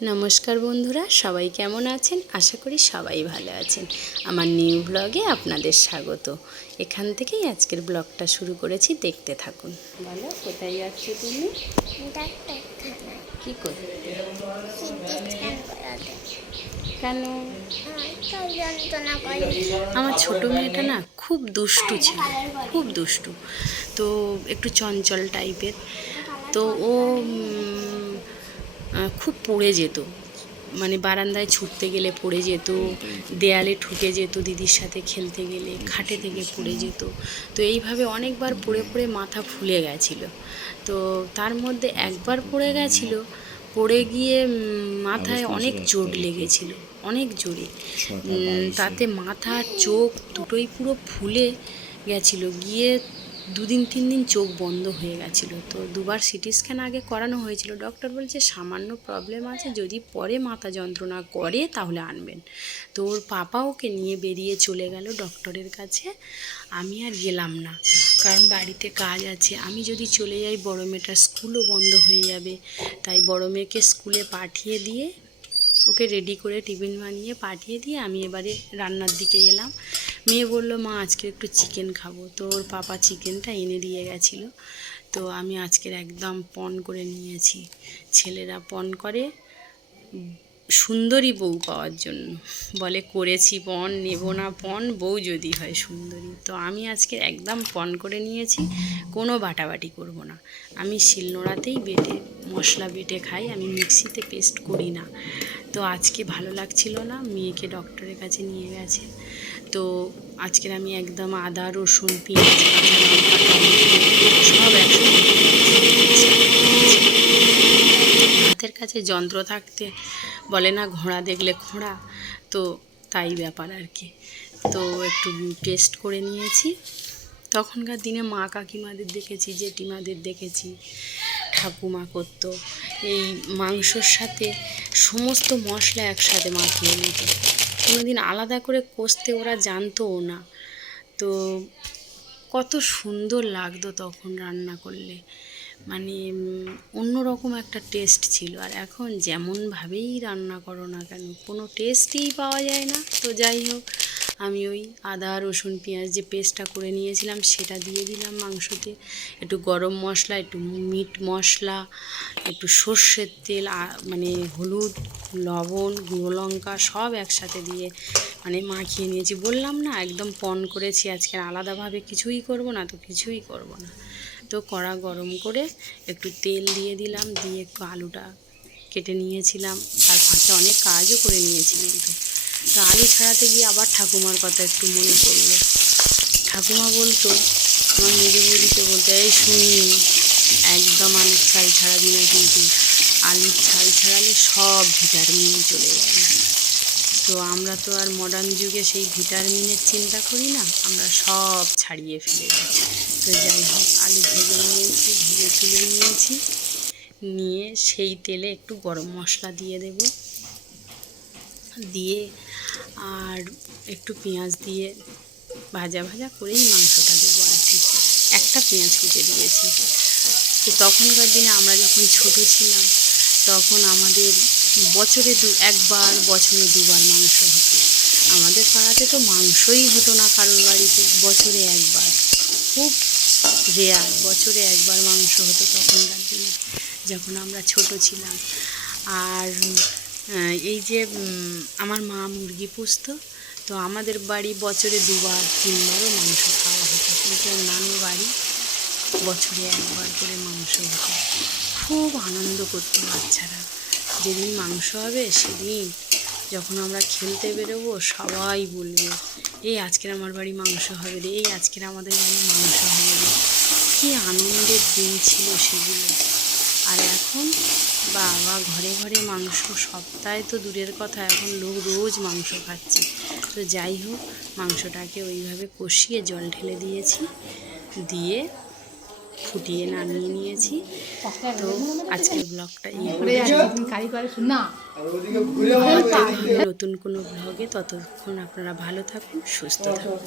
নমস্কার বন্ধুরা, সবাই কেমন আছেন? আশা করি সবাই ভালো আছেন। আমার নিউ ব্লগে আপনাদের স্বাগত। এখান থেকেই আজকের ব্লগটা শুরু করেছি, দেখতে থাকুন। বলো, কোথায় যাচ্ছ তুমি? কি করতে? কেন? আমার ছোট মেয়েটা না খুব দুষ্টু ছিল, খুব দুষ্টু, তো একটু চঞ্চল টাইপের। তো ও খুব পড়ে যেত, মানে বারান্দায় ছুটতে গেলে পড়ে যেত, দেয়ালে ঠুকে যেত, দিদির সাথে খেলতে গেলে খাটে থেকে পড়ে যেত। তো এইভাবে অনেকবার পড়ে পড়ে মাথা ফুলে গেছিলো। তো তার মধ্যে একবার পড়ে গেছিলো, পড়ে গিয়ে মাথায় অনেক চোট লেগেছিল, অনেক জোরে। তাতে মাথা চোখ দুটোই পুরো ফুলে গেছিলো, গিয়ে 2-3 দিন চোখ বন্ধ হয়ে গেছিলো। তো দুবার সিটি স্ক্যান আগে করানো হয়েছিল। ডক্টর বলছে সামান্য প্রবলেম আছে, যদি পরে মাথা যন্ত্রণা করে তাহলে আনবেন। তো ওর পাপা ওকে নিয়ে বেরিয়ে চলে গেল ডক্টরের কাছে। আমি আর গেলাম না, কারণ বাড়িতে কাজ আছে। আমি যদি চলে যাই বড় মেয়েটার স্কুলও বন্ধ হয়ে যাবে। তাই বড় মেয়েকে স্কুলে পাঠিয়ে দিয়ে, ওকে রেডি করে টিফিন বানিয়ে পাঠিয়ে দিয়ে আমি এবারে রান্নার দিকে এলাম। মেয়ে বলল, মা আজকে একটু চিকেন খাবো। তো ওর পাপা চিকেনটা এনে দিয়ে গেছিলো। তো আমি আজকের একদম পণ করে নিয়েছি। ছেলেরা পণ করে সুন্দরী বউ পাওয়ার জন্য, বলে করেছি পণ, নেব না পণ, বউ যদি হয় সুন্দরী। তো আমি আজকে একদম পণ করে নিয়েছি, কোনো বাটাবাটি করব না। আমি শিলনোড়াতেই বেটে মশলা বেটে খাই, আমি মিক্সিতে পেস্ট করি না। তো আজকে ভালো লাগছিল না, মেয়েকে ডক্টরের কাছে নিয়ে গেছে। তো আজকের আমি একদম আদা, রসুন, পেঁয়াজ, কাঁচা লঙ্কা, টমেটো সব একসাথে হাতের কাছে যন্ত্র থাকতে বলে না, ঘোড়া দেখলে খোঁড়া, তো তাই ব্যাপার আর কি। তো একটু পেস্ট করে নিয়েছি। তখনকার দিনে মা কাকিমাদের দেখেছি, জেঠিমাদের দেখেছি, ঠাকুমা করতো এই মাংসর সাথে সমস্ত মশলা একসাথে মাখিয়ে নিত। কোনোদিন আলাদা করে কষতে ওরা জানতোও না। তো কত সুন্দর লাগতো তখন রান্না করলে, মানে অন্যরকম একটা টেস্ট ছিল। আর এখন যেমনভাবেই রান্না করো না কেন, কোনো টেস্টই পাওয়া যায় না। তো যাই হোক, আমি ওই আদা, রসুন, পেঁয়াজ যে পেস্টটা করে নিয়েছিলাম সেটা দিয়ে দিলাম মাংসতে। একটু গরম মশলা, একটু মিট মশলা, একটু সর্ষের তেল, মানে হলুদ, লবণ, গুঁড়ো লঙ্কা সব একসাথে দিয়ে মানে মাখিয়ে নিয়েছি। বললাম না একদম পণ করেছি, আজকে আলাদাভাবে কিছুই করব না, তো কিছুই করব না। তো কড়া গরম করে একটু তেল দিয়ে দিলাম, দিয়ে একটু আলুটা কেটে নিয়েছিলাম। তার ফাঁকে অনেক কাজও করে নিয়েছি কিন্তু। তো আলু ছাড়াতে গিয়ে আবার ঠাকুমার কথা একটু মনে পড়লো। ঠাকুমা বলতো, আমার মেজো বৌদিকে বলতো, এই শুনি একদম আলুর ছাল ছাড়াবি না, কিন্তু আলুর ছাল ছাড়ালে সব ভিটামিন চলে যাবে। তো আমরা তো আর মডার্ন যুগে সেই ভিটামিনের চিন্তা করি না, আমরা সব ছাড়িয়ে ফেলে দিই। তো যাই হোক, আলু ভেজে নিয়েছি, ভেজে তুলে নিয়েছি, নিয়ে সেই তেলে একটু গরম মশলা দিয়ে দেব, দিয়ে আর একটু পেঁয়াজ দিয়ে ভাজা ভাজা করেই মাংসটা দেবো আর কি। একটা পেঁয়াজ কুচে দিয়েছি। তো তখনকার দিনে আমরা যখন ছোট ছিলাম, তখন আমাদের বছরে একবার, বছরে দুবার মাংস হতো। আমাদের পাড়াতে তো মাংসই হতো না কারোর বাড়িতে, বছরে একবার, খুব রেয়ার, বছরে একবার মাংস হতো তখনকার দিনে যখন আমরা ছোট ছিলাম। আর এই যে আমার মা মুরগি পুষতো, তো আমাদের বাড়ি বছরে 2-3বারও মাংস খাওয়া হতো, কিন্তু অন্যান্য বাড়ি বছরে একবার করে মাংস হতো। খুব আনন্দ করতো বাচ্চারা। যেদিন মাংস হবে সেদিন যখন আমরা খেলতে বেরোবো, সবাই বলবে, এই আজকের আমার বাড়ি মাংস হবে রে, এই আজকের আমাদের বাড়ি মাংস হবে রে। কী আনন্দের দিন ছিল সেগুলো। আর এখন বাবা, ঘরে ঘরে মাংস, সপ্তাহে তো দূরের কথা, এখন লোক রোজ মাংস খাচ্ছে। তো যাই হোক, মাংসটাকে ওইভাবে কষিয়ে জল ঢেলে দিয়েছি, দিয়ে ফুটিয়ে নামিয়ে নিয়েছি। তো আজকের ব্লগটা এই নতুন কোনো ব্লগে, ততক্ষণ আপনারা ভালো থাকুন, সুস্থ থাকুন।